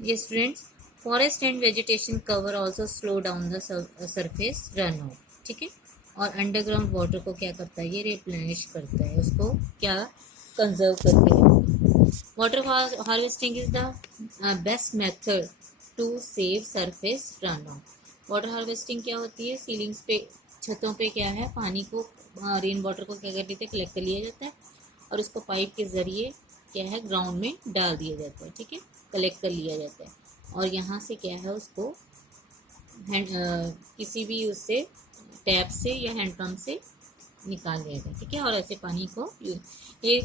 ये students, forest and vegetation cover also slow down the surface run of, ठीक है। और अंडरग्राउंड वाटर को क्या करता है, ये रिप्लेनिश करता है, उसको क्या कंजर्व करके रखती है। Water harvesting is the best method to save surface runoff. Water harvesting क्या होती है, सीलिंग्स पे, छतों पे क्या है, पानी को, रेन वाटर को क्या कर लेते हैं, कलेक्ट कर लिया जाता है और उसको पाइप के ज़रिए क्या है, ग्राउंड में डाल दिया जाता है, ठीक है, कलेक्ट कर लिया जाता है। और यहाँ से क्या है, उसको किसी भी उससे टैप से या हैंडपम्प से निकाल लिया जाता है, ठीक है। और ऐसे पानी को ये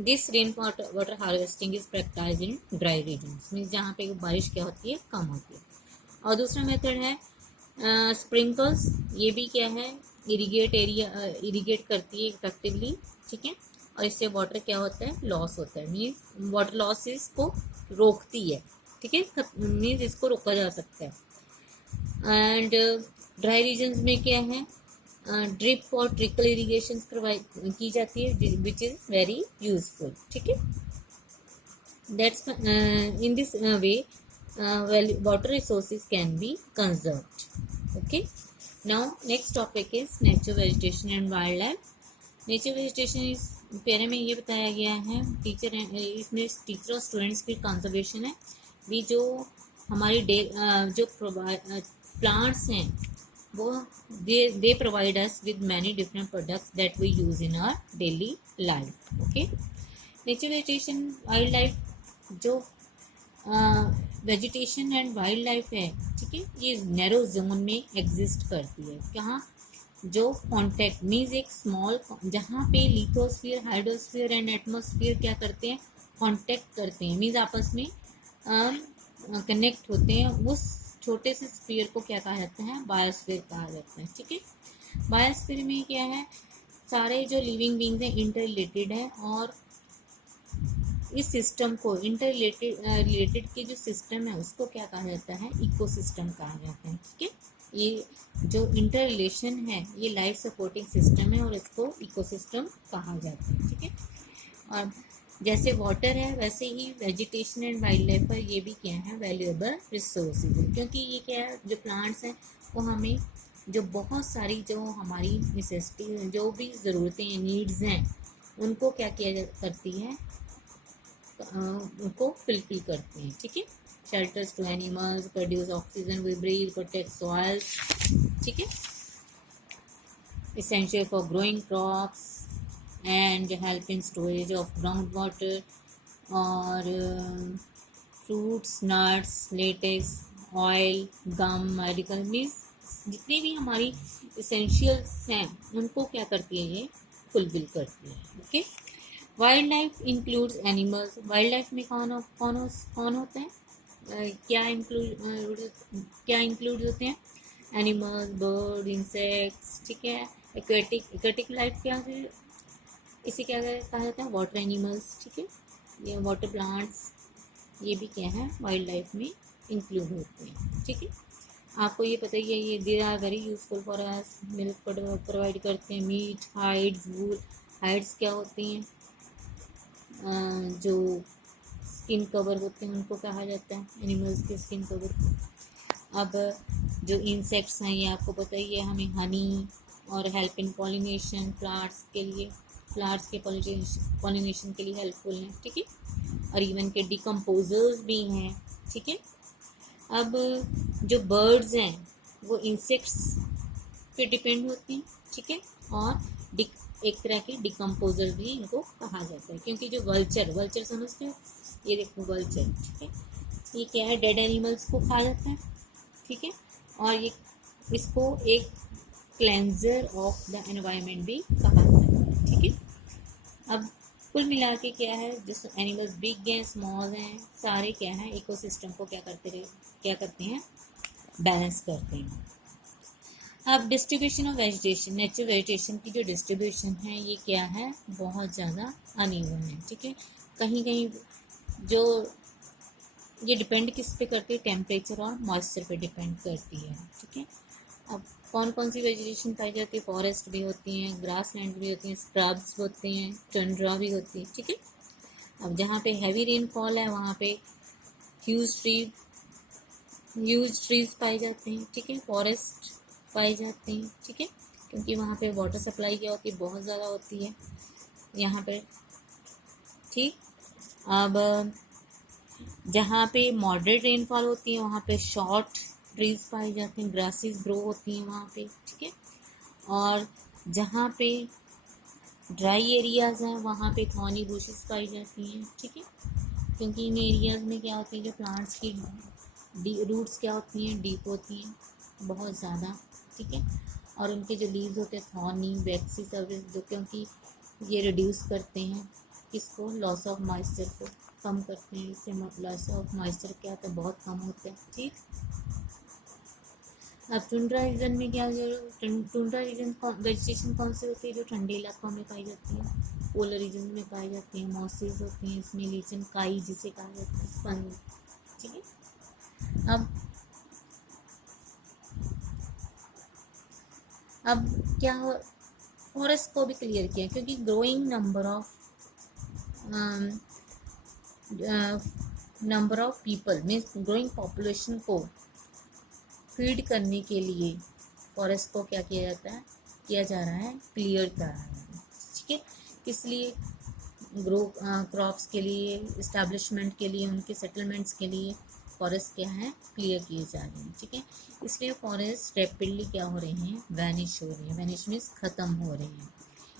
this rain water harvesting is practice in dry regions, means जहाँ पे बारिश क्या होती है, कम होती है। और दूसरा मेथड है स्प्रिंकल्स, ये भी क्या है, इरिगेट करती है इफेक्टिवली, ठीक है। और इससे वाटर क्या होता है, लॉस होता है, मीन्स वाटर लॉसेस को रोकती है, ठीक है, मीन्स इसको रोका जा सकता है। एंड ड्राई रीजन्स में क्या है, ड्रिप और ट्रिकल इरीगेशन की जाती है, विच इज वेरी यूजफुल, ठीक है। That's in this way water resources can be conserved. Okay, now next topic is nature, vegetation and wildlife. Nature vegetation इस पेरे में ये बताया गया है, टीचर इसमें टीचर और स्टूडेंट्स की कंजर्वेशन है भी। जो हमारी जो प्लांट्स हैं वो they provide us with many different products that we use in our daily life. Okay, nature vegetation wildlife, जो वेजिटेशन एंड वाइल्ड लाइफ है, ठीक है, ये नैरो जोन में एग्जिस्ट करती है। कहाँ, जो कॉन्टेक्ट मीन्स एक स्मॉल, जहाँ पे लिथोस्फीयर, हाइड्रोस्फीयर एंड एटमोस्फीयर क्या करते हैं, कॉन्टेक्ट करते हैं, मीन्स आपस में कनेक्ट होते हैं, उस छोटे से स्फीयर को क्या कहा जाता है, बायोस्फीयर कहा जाता है, ठीक है। बायोस्फीयर में क्या है, सारे जो लिविंग बींग्स हैं इंटर रिलेटेड है, और इस सिस्टम को रिलेटेड के जो सिस्टम है उसको क्या कहा जाता है, इकोसिस्टम कहा जाता है, ठीक है। ये जो इंटर रिलेशन है ये लाइफ सपोर्टिंग सिस्टम है और इसको इकोसिस्टम कहा जाता है, ठीक है। और जैसे वाटर है वैसे ही वेजिटेशन एंड वाइल्ड लाइफ पर ये भी क्या है, वैल्यूएबल रिसोर्सेज है, क्योंकि ये क्या है, जो प्लांट्स हैं वो हमें जो बहुत सारी जो हमारी नेसेसिटी, जो भी ज़रूरतें हैं, नीड्स हैं, उनको क्या किया करती है, उनको फिलफिल करते हैं, ठीक है। Shelters to animals, produce oxygen we breathe, protect soils, ठीक है, essential for growing crops and help in storage of groundwater, और फ्रूट्स, नट्स, लेटेक्स, ऑयल, गम, मेडिकल, मीन्स जितने भी हमारी इसेंशियल्स हैं उनको क्या करती है, ये फुलफिल करती है। Okay, wild life includes animals, wild life में कौन होता है, क्या इंक्लूड होते हैं, एनिमल्स, बर्ड, इंसेक्ट्स, ठीक है। एक्वेटिक लाइफ क्या है, इसे क्या कहा जाता है, वाटर एनिमल्स, ठीक है, ये वाटर प्लांट्स, ये भी क्या है, वाइल्ड लाइफ में इंक्लूड होते हैं, ठीक है। आपको ये पता ही है, ये they are very useful for us, milk provide करते हैं, मीट, हाइड्स, वूल, हाइड्स क्या होती हैं, जो स्किन कवर होते हैं उनको कहा जाता है, एनिमल्स के स्किन कवर को। अब जो इंसेक्ट्स हैं ये आपको पता ही है, हमें हनी और हेल्प इन पॉलिनेशन, फ्लावर्स के पॉलिनेशन के लिए हेल्पफुल हैं, ठीक है। और इवन के डिकम्पोजर्स भी हैं, ठीक है। अब जो बर्ड्स हैं वो इंसेक्ट्स पे डिपेंड होती हैं, ठीक है। और एक तरह के डिकम्पोजर भी इनको कहा जाता है, क्योंकि जो वल्चर समझते हो, ये देखो वल्चर, ठीक है, ये क्या है, डेड एनिमल्स को खा जाता है, ठीक है। और ये इसको एक क्लेंजर ऑफ द एनवायरनमेंट भी कहा जाता है, ठीक है। अब कुल मिला के क्या है, जो एनिमल्स बिग हैं, स्मॉल हैं, सारे क्या है, इकोसिस्टम को क्या करते हैं, बैलेंस करते हैं। अब distribution of vegetation, natural vegetation की जो डिस्ट्रीब्यूशन है ये क्या है, बहुत ज़्यादा अनइवन है, ठीक है। कहीं कहीं जो ये डिपेंड किस पे करती है, टेम्परेचर और मॉइस्चर पे डिपेंड करती है, ठीक है। अब कौन कौन सी वेजिटेशन पाई जाती है, फॉरेस्ट भी होती हैं, ग्रास लैंड भी होती हैं, स्क्रब्स होते हैं, टंड्रा भी होती है, ठीक है। अब जहाँ पे हैवी रेनफॉल है वहाँ पे ह्यूज ट्रीज पाए जाते हैं, ठीक है, फॉरेस्ट पाए जाते हैं, ठीक है, क्योंकि वहाँ पे वाटर सप्लाई क्या होती है, बहुत ज़्यादा होती है यहाँ पे, ठीक। अब जहाँ पे मॉडरेट रेनफॉल होती है वहाँ पे शॉर्ट ट्रीज पाए जाते हैं, ग्रासेस ग्रो होती हैं वहाँ पे, ठीक है। और जहाँ पे ड्राई एरियाज हैं वहाँ पे थॉर्नी बुशेस पाई जाती हैं, ठीक है, क्योंकि इन एरियाज में क्या होती है, जो प्लांट्स की रूट्स क्या होती हैं, डीप होती हैं बहुत ज़्यादा, ठीक है, और उनके जो लीव्स होते हैं थॉर्नी वैक्सी सर्विस, जो क्योंकि ये रिड्यूस करते हैं किसको, लॉस ऑफ मॉइस्चर को कम करते हैं, इससे लॉस ऑफ मॉइस्चर क्या होता है, बहुत कम होता है, ठीक। अब टुंड्रा रीजन में क्या, जो टुंड्रा रीजन वेजिटेशन कौन सी होती है, जो ठंडे इलाकों में पाई जाती है, पोलर रीजन में पाई जाती है, मॉसेस होते हैं इसमें, लीचन काई जिसे कहा जाता है, स्पंज, ठीक है। अब क्या हो, फॉरेस्ट को भी क्लियर किया क्योंकि growing number of people means growing population को फीड करने के लिए फॉरेस्ट को क्या किया जा रहा है, क्लियर कर रहा है, ठीक है, इसलिए क्रॉप्स के लिए, इस्टेब्लिशमेंट के लिए, उनके सेटलमेंट्स के लिए फॉरेस्ट क्या है, क्लियर किए जा रहे हैं, ठीक है। इसलिए फॉरेस्ट रैपिडली क्या हो रहे हैं, वैनिश हो रहे हैं, वैनिश मीन्स ख़त्म हो रहे हैं,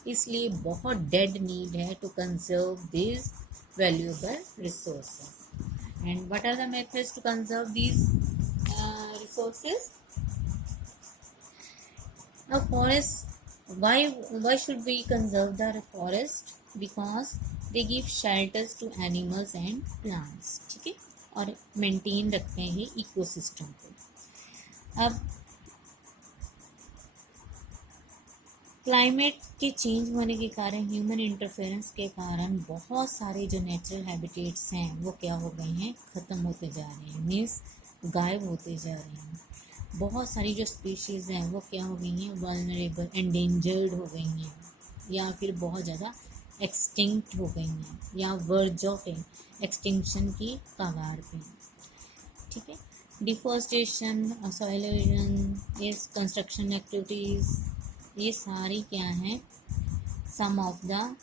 इसलिए बहुत डेड नीड है to conserve this valuable resources. And what are the methods to conserve these resources? A forest, why should we conserve the forest? Because they give shelters to animals and plants, ठीक है, और maintain रखते हैं ये ecosystem को। अब climate के change होने के कारण, ह्यूमन इंटरफेरेंस के कारण बहुत सारे जो नेचुरल हैबिटेट्स हैं वो क्या हो गए हैं, ख़त्म होते जा रहे हैं, मीन्स गायब होते जा रहे हैं। बहुत सारी जो स्पीशीज़ हैं वो क्या हो गई हैं, वल्नरेबल, एंडेंजर्ड हो गई हैं, या फिर बहुत ज़्यादा एक्सटिंक्ट हो गई हैं, या वर्ज ऑफ एक्सटिंक्शन की कगार पे, ठीक है। डिफॉरेस्टेशन, सॉइल इरोजन, ये कंस्ट्रक्शन एक्टिविटीज़, ये सारी क्या हैं, सम ऑफ द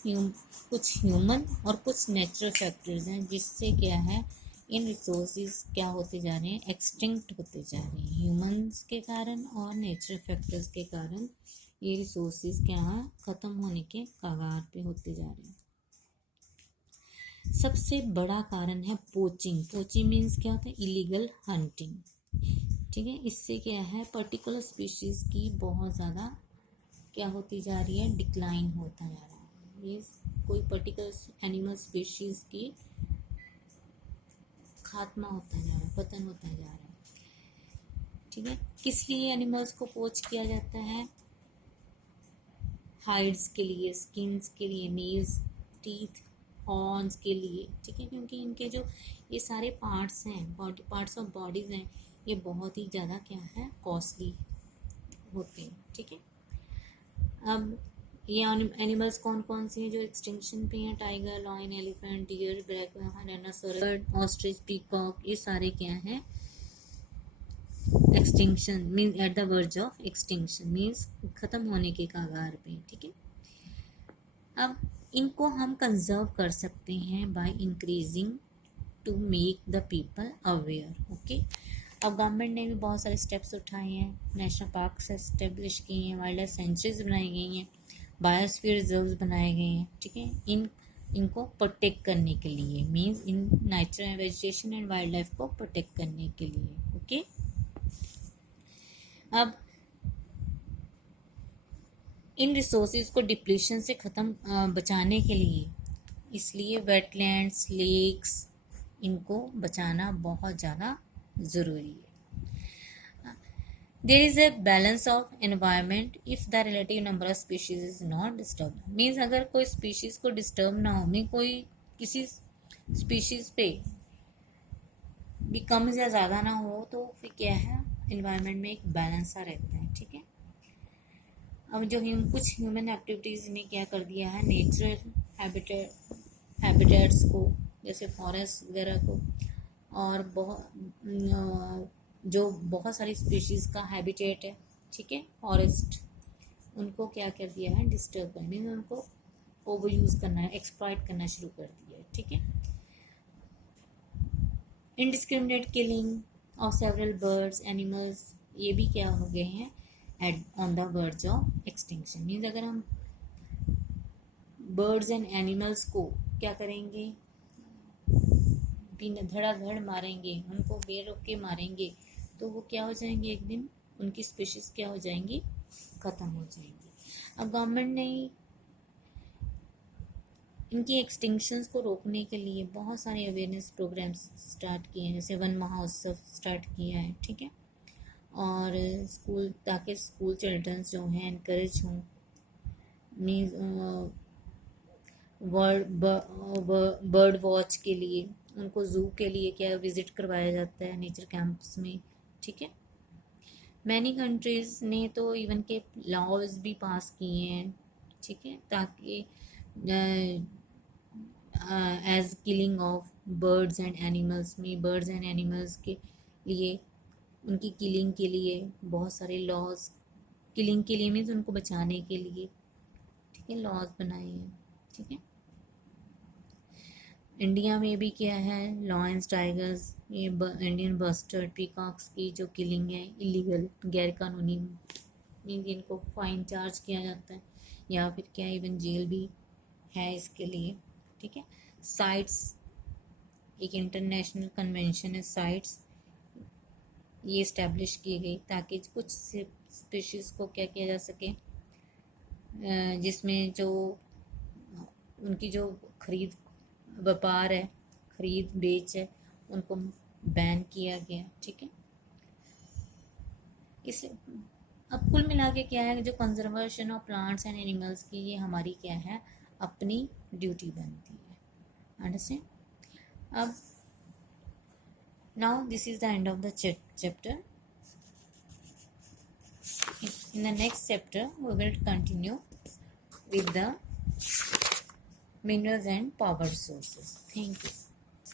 कुछ ह्यूमन और कुछ नेचुरल फैक्टर्स हैं जिससे क्या है, इन रिसोर्सेज क्या होते जा रहे हैं, एक्सटिंक्ट होते जा रहे हैं, ह्यूमंस के कारण और नेचुरल फैक्टर्स के कारण ये रिसोर्सेज क्या है, ख़त्म होने के कगार पे होते जा रहे हैं। सबसे बड़ा कारण है पोचिंग। पोचिंग मीन्स क्या होता है, इलीगल हंटिंग, ठीक है। इससे क्या है, पर्टिकुलर स्पीशीज़ की बहुत ज़्यादा क्या होती जा रही है, डिक्लाइन होता जा रहा है, मीन्स कोई पर्टिकुलर एनिमल स्पीशीज़ की खात्मा होता जा रहा है, पतन होता जा रहा है, ठीक है। किस लिए एनिमल्स को पोच किया जाता है, हाइड्स के लिए, स्किन्स के लिए, नेल्स, टीथ, हॉर्न्स के लिए, ठीक है, क्योंकि इनके जो ये सारे पार्ट्स हैं, पार्ट्स ऑफ बॉडीज़ हैं, ये बहुत ही ज़्यादा क्या है, कॉस्टली होते हैं, ठीक है। अब ये एनिमल्स कौन कौन से हैं जो एक्सटिंक्शन पे हैं, tiger, lion, elephant, deer, black dinosaur, ostrich, peacock, ये सारे क्या हैं, extinction means at the verge of extinction, means ख़त्म होने के कगार पे, ठीक है। अब इनको हम कंजर्व कर सकते हैं by increasing to make the people aware, okay. अब गवर्नमेंट ने भी बहुत सारे स्टेप्स उठाए हैं, नेशनल पार्क्स एस्टेब्लिश किए हैं, वाइल्ड लाइफ सेंचुरीज बनाई गई हैं, बायोस्फीयर रिजर्व्स बनाए गए हैं, ठीक है, इनको प्रोटेक्ट करने के लिए, means in natural vegetation and wild life को प्रोटेक्ट करने के लिए, ओके। अब इन रिसोर्सेज को डिप्लीशन से बचाने के लिए, इसलिए वेटलैंड्स, लेक्स, इनको बचाना बहुत ज़्यादा ज़रूरी है। There is a balance of environment if the relative number of species is not disturb, means अगर कोई स्पीशीज़ को डिस्टर्ब ना हो, मीन कोई किसी स्पीशीज़ पे भी कम या ज़्यादा ना हो, तो फिर क्या है, एनवायरनमेंट में एक बैलेंस सा रहता है, ठीक है। अब जो कुछ ह्यूमन एक्टिविटीज़ ने क्या कर दिया है, नेचुरल हैबिटेट्स को, जैसे फॉरेस्ट वगैरह को और जो बहुत सारी स्पीशीज़ का हैबिटेट है, ठीक है, फॉरेस्ट, उनको क्या कर दिया है, डिस्टर्ब करने, उनको ओवर यूज़ करना है, एक्सप्लॉइट करना शुरू कर दिया है, ठीक है। Indiscriminate killing of several birds animals, ये भी क्या हो गए हैं, at on the verge of extinction. Means अगर हम बर्ड्स एंड एनिमल्स को क्या करेंगे, बिना धड़ाधड़ मारेंगे, उनको बेरोक के मारेंगे, तो वो क्या हो जाएंगे, एक दिन उनकी स्पीशीज़ क्या हो जाएंगी, ख़त्म हो जाएंगी। अब गवर्नमेंट ने इनकी एक्सटिंक्शंस को रोकने के लिए बहुत सारे अवेयरनेस प्रोग्राम्स स्टार्ट किए हैं, जैसे वन महोत्सव स्टार्ट किया है, ठीक है, और स्कूल, ताकि स्कूल चिल्ड्रंस जो हैं इनकरेज हों, मीन्स बर्ड वॉच के लिए उनको जू के लिए क्या विज़िट करवाया जाता है नेचर कैंप्स में, ठीक है। मैनी कंट्रीज़ ने तो इवन के लॉज भी पास किए हैं, ठीक है, ताकि as killing of birds and animals में, बर्ड्स एंड एनिमल्स के लिए, उनकी किलिंग के लिए बहुत सारे लॉज, किलिंग के लिए मीन्स उनको बचाने के लिए, ठीक है, लॉज बनाए हैं, ठीक है। इंडिया में भी क्या है, लॉयंस, टाइगर्स, ये इंडियन बस्टर्ड पीकॉक्स की जो किलिंग है इलीगल, गैर कानूनी, मीन्स इनको फाइन चार्ज किया जाता है, या फिर क्या इवन जेल भी है इसके लिए, ठीक है। साइट्स, एक इंटरनेशनल कन्वेंशन है साइट्स, ये इस्टेब्लिश की गई ताकि कुछ स्पीशीज़ को क्या किया जा सके, जिसमें जो उनकी जो खरीद व्यापार है, खरीद बेच है, उनको बैन किया गया, ठीक है। इस अब कुल मिला के क्या है, जो conservation of plants and animals की ये हमारी क्या है, अपनी ड्यूटी बनती है, अंडरस्टैंड। अब now this is the end of the chapter. In the next chapter we will continue with the minerals and power sources. Thank you.